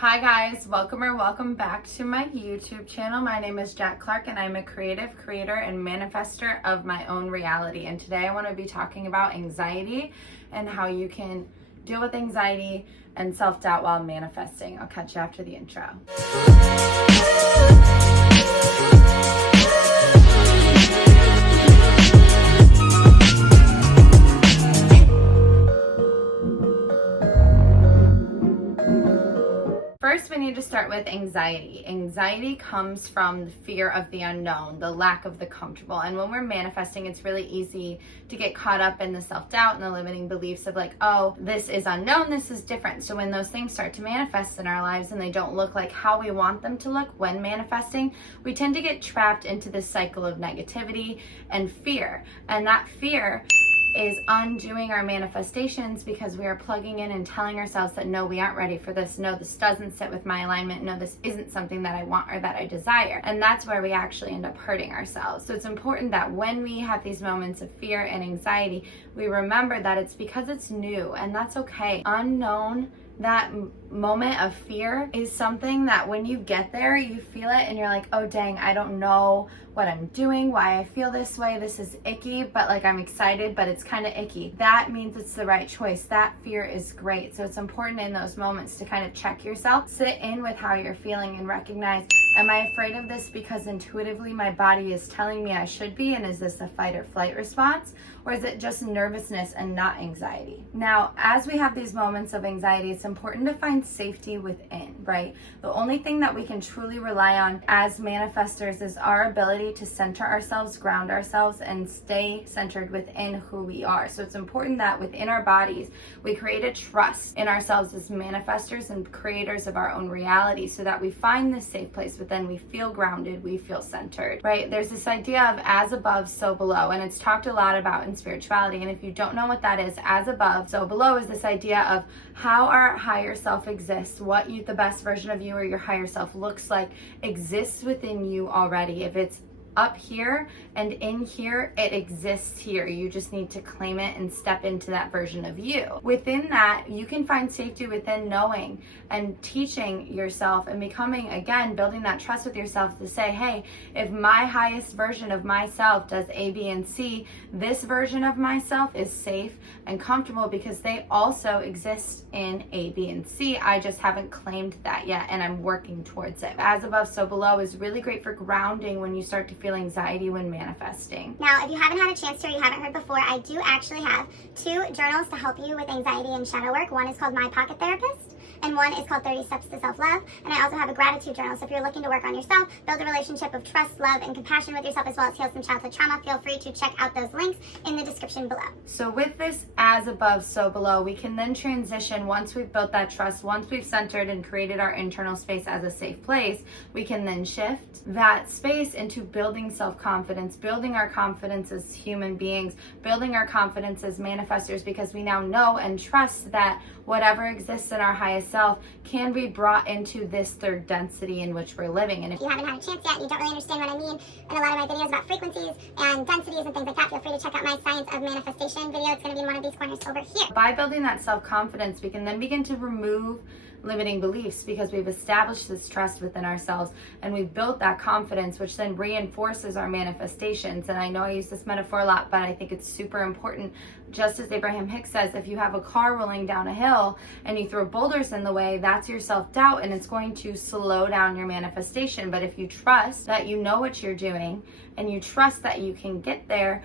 Hi guys, welcome back to my YouTube channel. My name is Jacq Clark and I'm a creative creator and manifester of my own reality. And today I want to be talking about anxiety and how you can deal with anxiety and self-doubt while manifesting. I'll catch you after the intro. First, we need to start with anxiety. Anxiety comes from the fear of the unknown, the lack of the comfortable. And when we're manifesting, it's really easy to get caught up in the self-doubt and the limiting beliefs of like, oh, this is unknown, this is different. So when those things start to manifest in our lives and they don't look like how we want them to look when manifesting, we tend to get trapped into this cycle of negativity and fear. And that fear is undoing our manifestations because we are plugging in and telling ourselves that no, we aren't ready for this. No, this doesn't sit with my alignment. No, this isn't something that I want or that I desire. And that's where we actually end up hurting ourselves. So it's important that when we have these moments of fear and anxiety, we remember that it's because it's new, and that's okay. Unknown, that moment of fear is something that when you get there, you feel it and you're like, oh dang, I don't know what I'm doing, why I feel this way, this is icky, but like I'm excited, but it's kind of icky. That means it's the right choice. That fear is great. So it's important in those moments to kind of check yourself, sit in with how you're feeling and recognize, am I afraid of this because intuitively my body is telling me I should be, and is this a fight or flight response? Or is it just nervousness and not anxiety? Now, as we have these moments of anxiety, it's important to find safety within, right? The only thing that we can truly rely on as manifestors is our ability to center ourselves, ground ourselves, and stay centered within who we are. So it's important that within our bodies, we create a trust in ourselves as manifestors and creators of our own reality so that we find this safe place within. We feel grounded, we feel centered, right? There's this idea of as above, so below, and it's talked a lot about in spirituality. And if you don't know what that is, as above, so below is this idea of how our higher self exists, what the best version of you or your higher self looks like exists within you already. If it's up here and in here, it exists here. You just need to claim it and step into that version of you. Within that, you can find safety within knowing and teaching yourself and becoming, again, building that trust with yourself to say, hey, if my highest version of myself does A, B, and C, this version of myself is safe and comfortable because they also exist in A, B, and C. I just haven't claimed that yet, and I'm working towards it. As above, so below is really great for grounding when you start to feel anxiety when manifesting. Now, if you haven't had a chance to or you haven't heard before, I do actually have 2 journals to help you with anxiety and shadow work. One is called My Pocket Therapist, and one is called 30 Steps to Self-Love. And I also have a gratitude journal. So if you're looking to work on yourself, build a relationship of trust, love, and compassion with yourself, as well as heal some childhood trauma, feel free to check out those links in the description below. So with this as above, so below, we can then transition once we've built that trust, once we've centered and created our internal space as a safe place, we can then shift that space into building self-confidence, building our confidence as human beings, building our confidence as manifestors, because we now know and trust that whatever exists in our highest self can be brought into this third density in which we're living. And if you haven't had a chance yet and you don't really understand what I mean in a lot of my videos about frequencies and densities and things like that, feel free to check out my Science of Manifestation video. It's going to be in one of these corners over here. By building that self-confidence, we can then begin to remove limiting beliefs because we've established this trust within ourselves and we've built that confidence, which then reinforces our manifestations. And I know I use this metaphor a lot, but I think it's super important. Just as Abraham Hicks says, if you have a car rolling down a hill and you throw boulders in the way, that's your self-doubt and it's going to slow down your manifestation. But if you trust that you know what you're doing and you trust that you can get there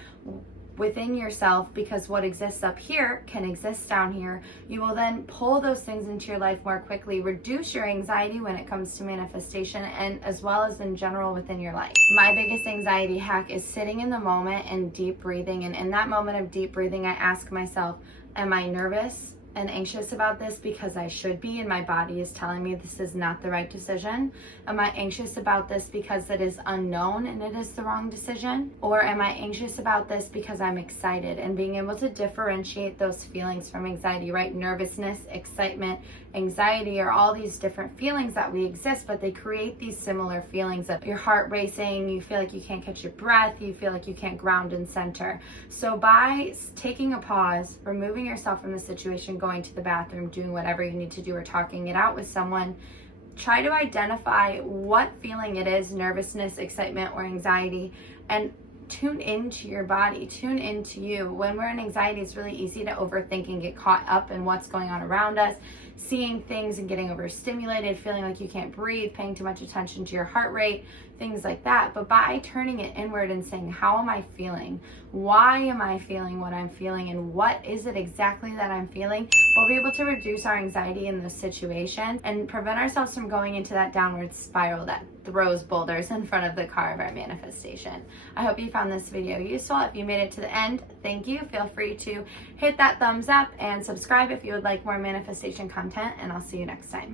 within yourself, because what exists up here can exist down here, you will then pull those things into your life more quickly, reduce your anxiety when it comes to manifestation, and as well as in general within your life. My biggest anxiety hack is sitting in the moment and deep breathing. And in that moment of deep breathing, I ask myself, am I nervous and anxious about this because I should be and my body is telling me this is not the right decision? Am I anxious about this because it is unknown and it is the wrong decision? Or am I anxious about this because I'm excited? And being able to differentiate those feelings from anxiety, right? Nervousness, excitement, anxiety are all these different feelings that we exist, but they create these similar feelings of your heart racing, you feel like you can't catch your breath, you feel like you can't ground and center. So by taking a pause, removing yourself from the situation, going to the bathroom, doing whatever you need to do, or talking it out with someone, try to identify what feeling it is, nervousness, excitement, or anxiety, and tune into your body, tune into you. When we're in anxiety, it's really easy to overthink and get caught up in what's going on around us, seeing things and getting overstimulated, feeling like you can't breathe, paying too much attention to your heart rate, things like that. But by turning it inward and saying, how am I feeling? Why am I feeling what I'm feeling? And what is it exactly that I'm feeling? We'll be able to reduce our anxiety in those situations and prevent ourselves from going into that downward spiral that throws boulders in front of the car of our manifestation. I hope you found this video useful. If you made it to the end, thank you. Feel free to hit that thumbs up and subscribe if you would like more manifestation content, and I'll see you next time.